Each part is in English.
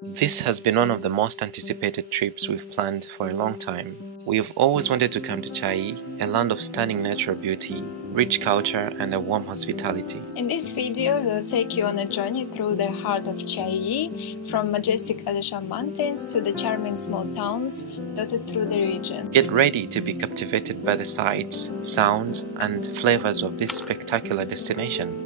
This has been one of the most anticipated trips we've planned for a long time. We've always wanted to come to Chiayi, a land of stunning natural beauty, rich culture and a warm hospitality. In this video, we'll take you on a journey through the heart of Chiayi, from majestic Alishan Mountains to the charming small towns dotted through the region. Get ready to be captivated by the sights, sounds and flavors of this spectacular destination.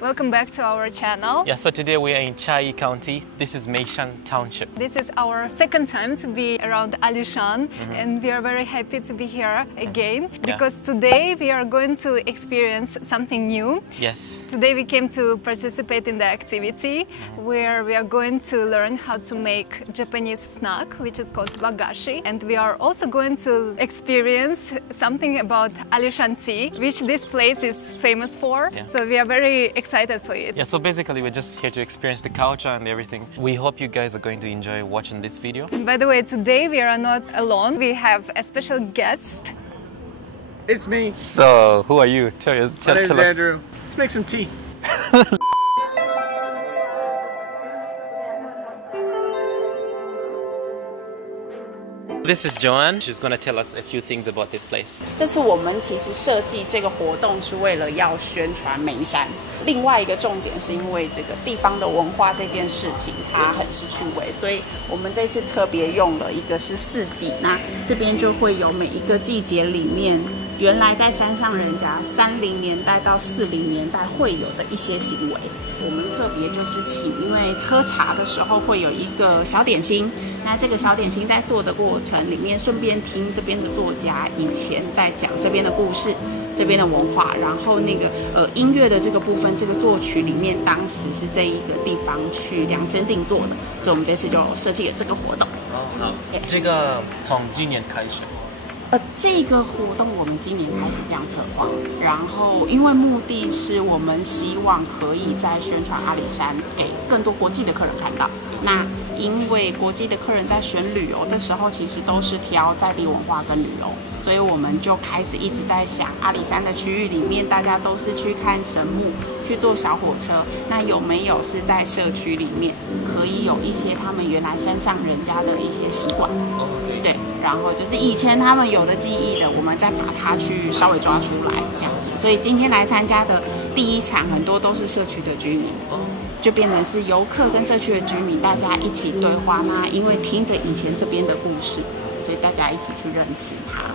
Welcome back to our channel. Yeah, so today we are in Chiayi County. This is Alishan Township. This is our second time to be around Alishan, and we are very happy to be here again because today we are going to experience something new. Yes. Today we came to participate in the activity where we are going to learn how to make Japanese snack, which is called wagashi, and we are also going to experience something about Alishan tea, which this place is famous for. Yeah. So we are very excited for it. Yeah, so basically we're just here to experience the culture and everything. We hope you guys are going to enjoy watching this video. By the way, today we are not alone. We have a special guest. It's me. So, who are you? Tell My name's us. Andrew. Let's make some tea. This is Joanne. She's going to tell us a few things about this place. 这次我们其实设计这个活动是为了要宣传梅山。另外一个重点是因为这个地方的文化这件事情它很是趣味，所以我们这次特别用了一个是四季，那这边就会有每一个季节里面原来在山上人家30年代到40年代会有的一些行为。我们特别就是请，因为喝茶的时候会有一个小点心，那这个小点心在做的过程里面，顺便听这边的作家以前在讲这边的故事、这边的文化，然后那个音乐的这个部分，这个作曲里面当时是这一个地方去量身定做的，所以我们这次就设计了这个活动。好，这个从今年开始。这个活动我们今年开始这样策划，然后因为目的是我们希望可以在宣传阿里山给更多国际的客人看到。那因为国际的客人在选旅游的时候，其实都是挑在地文化跟旅游，所以我们就开始一直在想，阿里山的区域里面，大家都是去看神木，去坐小火车，那有没有是在社区里面可以有一些他们原来山上人家的一些习惯？对，然后就是以前他们有的记忆的，我们再把它去稍微抓出来，这样子。所以今天来参加的第一场，很多都是社区的居民，就变成是游客跟社区的居民大家一起对话。那因为听着以前这边的故事，所以大家一起去认识它。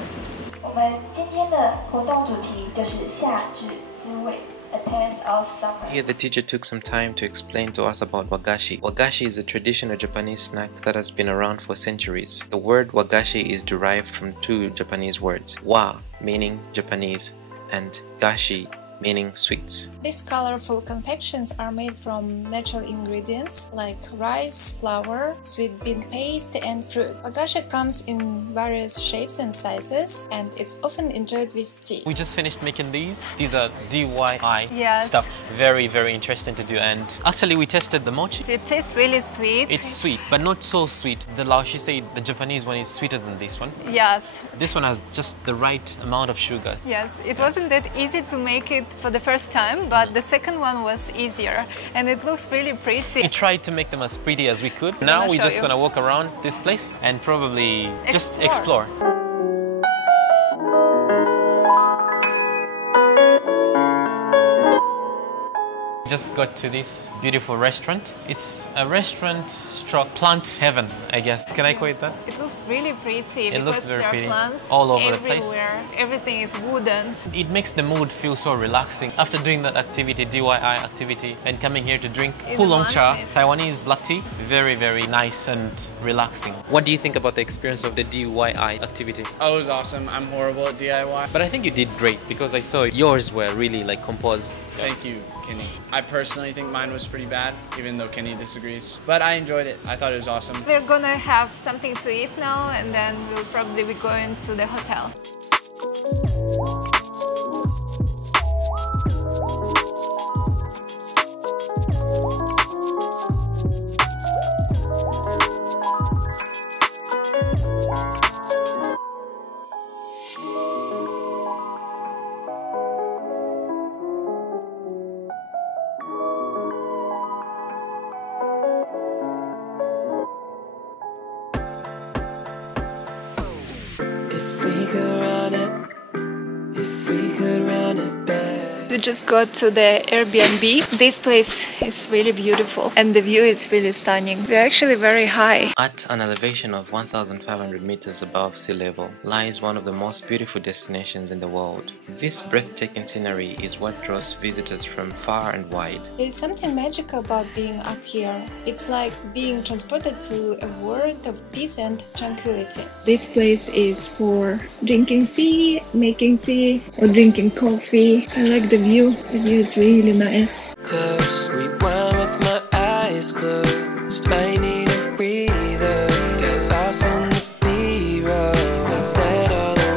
我们今天的活动主题就是夏日滋味。A taste of summer. Here the teacher took some time to explain to us about wagashi. Wagashi is a traditional Japanese snack that has been around for centuries. The word wagashi is derived from two Japanese words, wa meaning Japanese and gashi meaning sweets. These colorful confections are made from natural ingredients like rice, flour, sweet bean paste and fruit. Wagashi comes in various shapes and sizes, and it's often enjoyed with tea. We just finished making these. These are DIY Yes. stuff. Very, very interesting to do. And actually we tested the mochi. It tastes really sweet. It's sweet, but not so sweet. The Laoshi say the Japanese one is sweeter than this one. Yes. This one has just the right amount of sugar. Yes, it wasn't that easy to make it for the first time, but the second one was easier and it looks really pretty. We tried to make them as pretty as we could. Now we're just gonna walk around this place and probably just explore. Just got to this beautiful restaurant. It's a restaurant stroke plant heaven, I guess. Can I call it that? It looks really pretty because looks very there are pretty. plants All over the place. everywhere. Everything is wooden. It makes the mood feel so relaxing. After doing that activity, DIY activity, and coming here to drink In the oolong cha, mountain. Taiwanese black tea, very, very nice and relaxing. What do you think about the experience of the DIY activity? Oh, it was awesome. I'm horrible at DIY. But I think you did great because I saw yours were really like composed. Thank you, Kenny. I personally think mine was pretty bad, even though Kenny disagrees. But I enjoyed it. I thought it was awesome. We're gonna have something to eat now and then we'll probably be going to the hotel. We just got to the Airbnb. This place is really beautiful and the view is really stunning. We're actually very high. At an elevation of 1,500 meters above sea level lies one of the most beautiful destinations in the world. This breathtaking scenery is what draws visitors from far and wide. There's something magical about being up here. It's like being transported to a world of peace and tranquility. This place is for drinking tea, making tea, or drinking coffee. I like the view. The view is really nice. Close, rewind with my eyes closed. I need a breather. Get lost in the B-roll. Let all the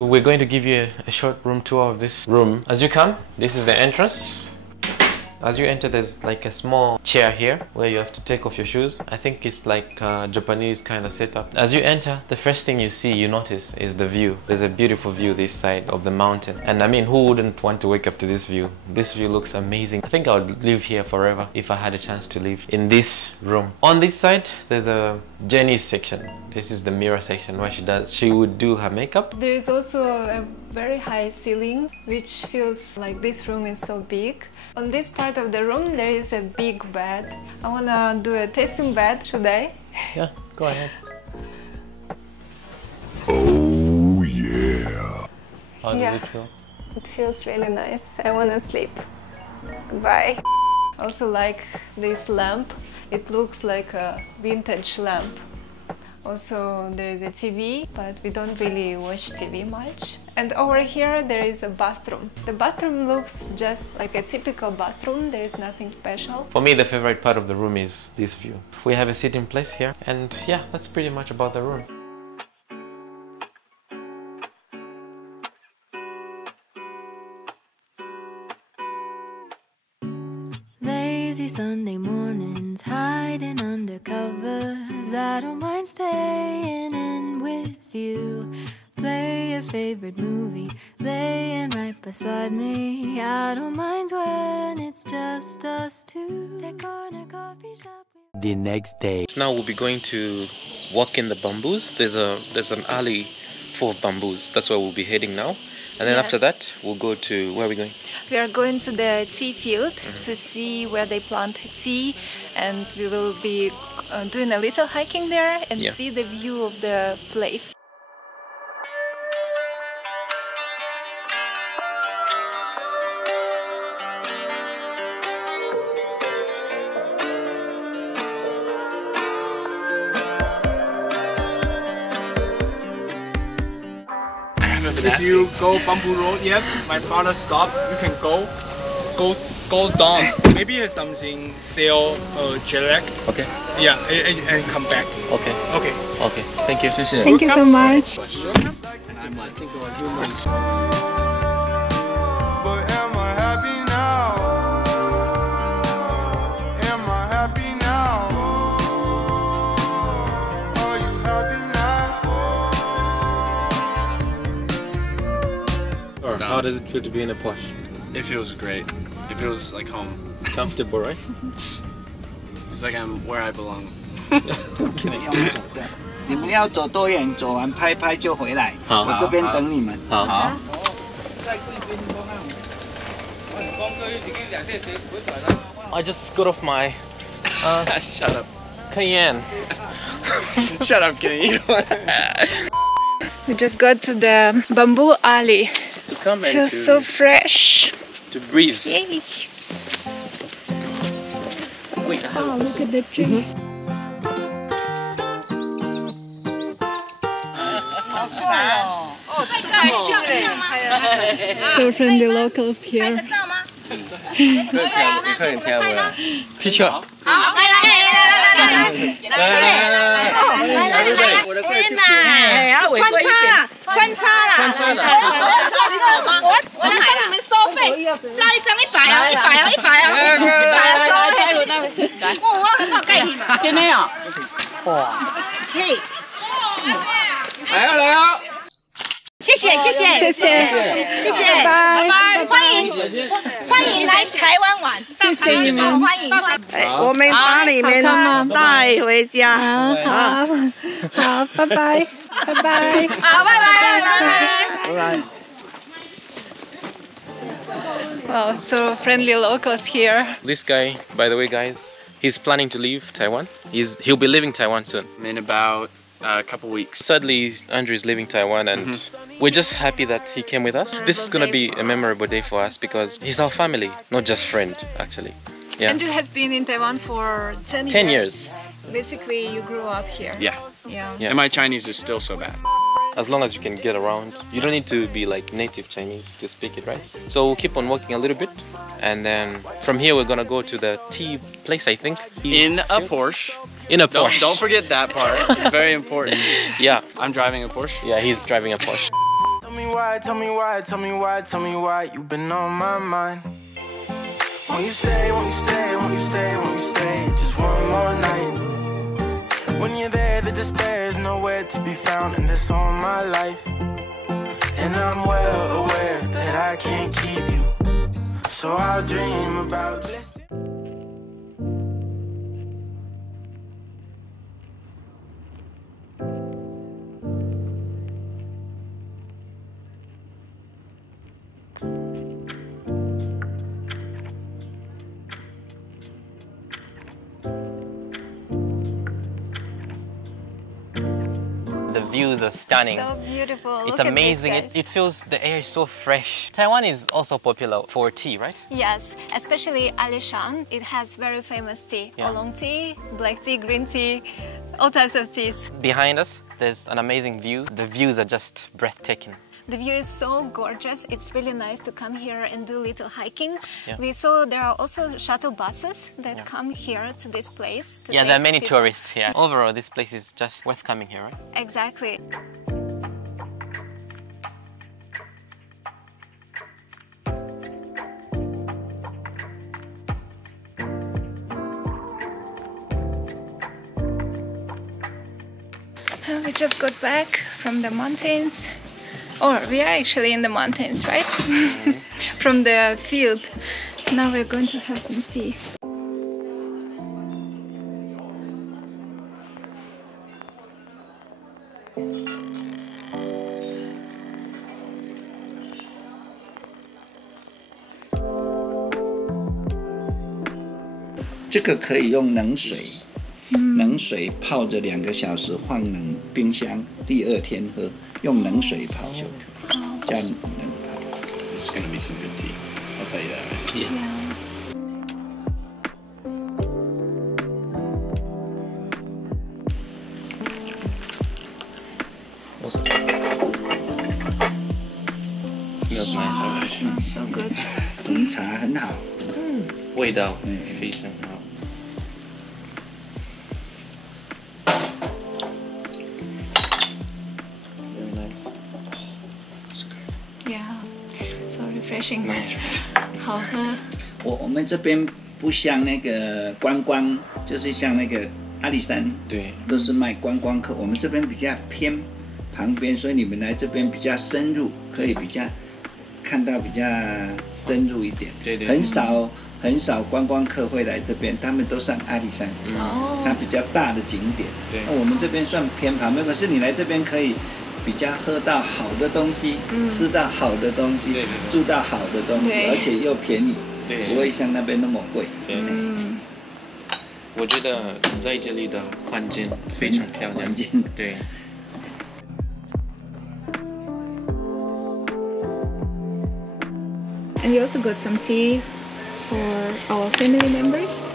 wind. We're going to give you a short room tour of this room. As you come, this is the entrance. As you enter, there's like a small chair here where you have to take off your shoes. I think it's like a Japanese kind of setup. As you enter, the first thing you notice is the view. There's a beautiful view this side of the mountain. And I mean, who wouldn't want to wake up to this view? This view looks amazing. I think I would live here forever if I had a chance to live in this room. On this side, there's a Jenny's section. This is the mirror section where she would do her makeup. There is also a very high ceiling, which feels like this room is so big. On this part of the room, there is a big bed. I wanna do a tasting bed. Should I? Yeah, go ahead. Oh yeah. How does it feel? It feels really nice. I wanna sleep. Goodbye. Also like this lamp. It looks like a vintage lamp. Also there is a TV, but we don't really watch TV much. And over here there is a bathroom. The bathroom looks just like a typical bathroom. There is nothing special. For me, the favorite part of the room is this view. We have a sitting place here, and yeah, that's pretty much about the room. Lazy Sunday mornings, hiding under covers. I don't mind staying in with you. Play your favorite movie, laying right beside me. I don't mind when it's just us two. That corner coffee shop. The next day. Now we'll be going to walk in the bamboos. There's an alley full of bamboos. That's where we'll be heading now. And then after that, we'll go to, where are we going? We are going to the tea field to see where they plant tea, and we will be doing a little hiking there and see the view of the place. If you go Bamboo Road yet, my father stopped, you can go down. Maybe it's something sell jelak. Okay. Yeah, and come back. Okay. Okay. Okay. Thank you. Thank you so much. But am I happy now? Am I happy now? Are you happy now? How does it feel to be in a Porsche? It feels great. It feels like home. Comfortable, right? It's like I'm where I belong. 你们要走多远？走完拍拍就回来。好，我这边等你们。好。好。I just got off my Shut up. Cayenne. Shut up, Kenny. We just got to the bamboo alley. Feels so fresh. To breathe. Yay! Oh, look at the tree. So friendly locals here. 快点跳舞了。Picture。好，来，我的贵是穿插啦，我来帮你们收费，扎一张100收费。我很好盖你们，真的哦。哇，嘿，来啊！谢谢，拜拜，欢迎来台湾玩，谢谢你们，欢迎，我们把你们带回家，好，拜拜，好，拜拜。Wow, so friendly locals here. This guy, by the way, guys, he's planning to leave Taiwan. He'll be leaving Taiwan soon. In about a couple weeks. Sadly, Andrew is leaving Taiwan, and we're just happy that he came with us. This is gonna be a memorable day for us because he's our family, not just friend, actually. Yeah. Andrew has been in Taiwan for 10 years. 10 years. Basically, you grew up here. Yeah. Yeah. And my Chinese is still so bad. As long as you can get around, you don't need to be like native Chinese to speak it, right? So we'll keep on walking a little bit, and then from here we're gonna go to the tea place, I think. In a Porsche. In a Porsche. Don't forget that part. It's very important. Yeah. I'm driving a Porsche. Yeah, he's driving a Porsche. Tell me why, tell me why, tell me why, tell me why you've been on my mind. Won't you stay, won't you stay, won't you stay, won't you stay just one more night? When you're there, the despair is nowhere to be found, and that's all my life. And I'm well aware that I can't keep you, so I'll dream about you. The views are stunning. So beautiful. It's Look amazing. At this, It feels the air is so fresh. Taiwan is also popular for tea, right? Yes, especially Alishan. It has very famous tea. Yeah. Oolong tea, black tea, green tea, all types of teas. Behind us, there's an amazing view. The views are just breathtaking. The view is so gorgeous. It's really nice to come here and do little hiking. Yeah. We saw there are also shuttle buses that come here to this place. To Yeah, there are many people. tourists here. Overall, this place is just worth coming here, right? Exactly. We just got back from the mountains. Or we are actually in the mountains, right? From the field. Now we're going to have some tea.这个可以用冷水，冷水泡着2个小时，放冷冰箱，第2天喝，用冷水泡就可以，这样冷泡。This is gonna be some good tea. I'll tell you that. Right? What's it? Smells nice. Smells so good. 红茶很好，味道非常好。Very nice. Yeah, so refreshing. Nice. 好喝。我们这边不像那个观光，就是像那个阿里山，对，都是卖观光客。我们这边比较偏旁边，所以你们来这边比较深入，可以比较看到比较深入一点。对对。很少观光客会来这边，他们都上阿里山，它比较大的景点。对。那我们这边算偏旁边，可是你来这边可以比较喝到好的东西，吃到好的东西，住到好的东西，而且又便宜，不会像那边那么贵。我觉得在这里的环境非常漂亮。环境对。And we also got some tea for our family members.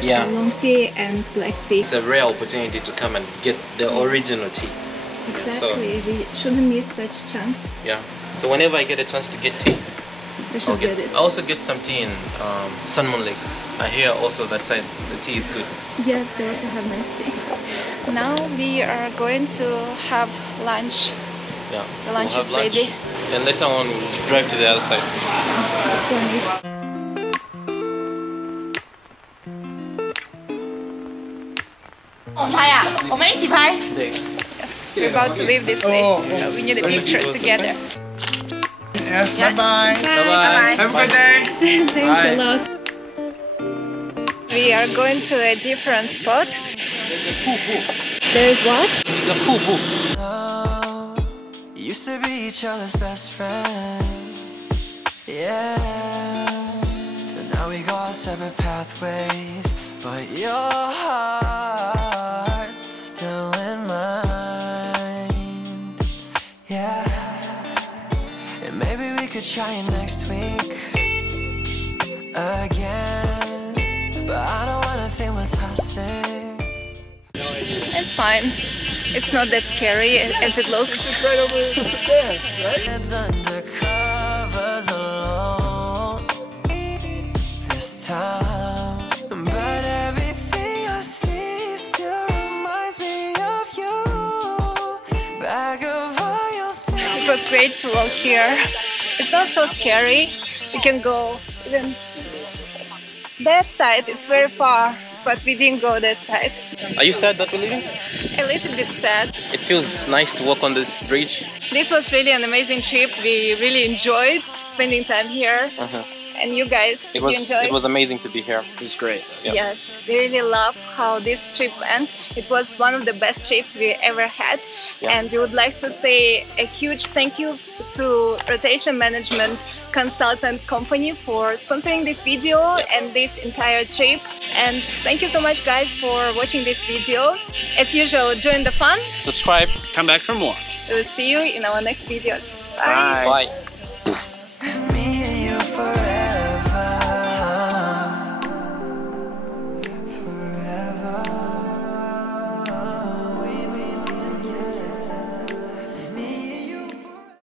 Yeah. Oolong tea and black tea. It's a rare opportunity to come and get the original tea. Exactly. So, we shouldn't miss such chance. yeah. So whenever I get a chance to get tea, We should get it. I also get some tea in Sun Moon Lake. I hear also that side the tea is good. Yes, they also have nice tea. Now we are going to have lunch. Yeah. The lunch we'll is have lunch, ready. and later on we'll drive to the other side. Let's go and eat. We're about to leave this place, so we need a picture together. Yeah, bye-bye. Bye-bye. Have a good day. Thanks a lot. We are going to a different spot. There is what? The poo-poo. Used to be each other's best friends. Yeah. our separate pathways, but your heart's still in mine. Yeah. And maybe we could try it next week again, but I don't wanna think we're toxic. It's fine. It's not that scary as it looks. It's right over there, right? It's under covers alone this time, but everything I see still reminds me of you. Back of all your things. It was great to walk here. It's not so scary. We can go even that side. It's very far, but we didn't go that side. Are you sad that we're leaving? A little bit sad. It feels nice to walk on this bridge. This was really an amazing trip. We really enjoyed spending time here. And you guys, did you enjoy? It was amazing to be here. It was great. Yeah. Yes, we really love how this trip went. It was one of the best trips we ever had. Yeah. And we would like to say a huge thank you to Rotation Management Consultant Company for sponsoring this video and this entire trip. And thank you so much guys for watching this video. As usual, join the fun. Subscribe. Come back for more. We'll see you in our next videos. Bye. Bye.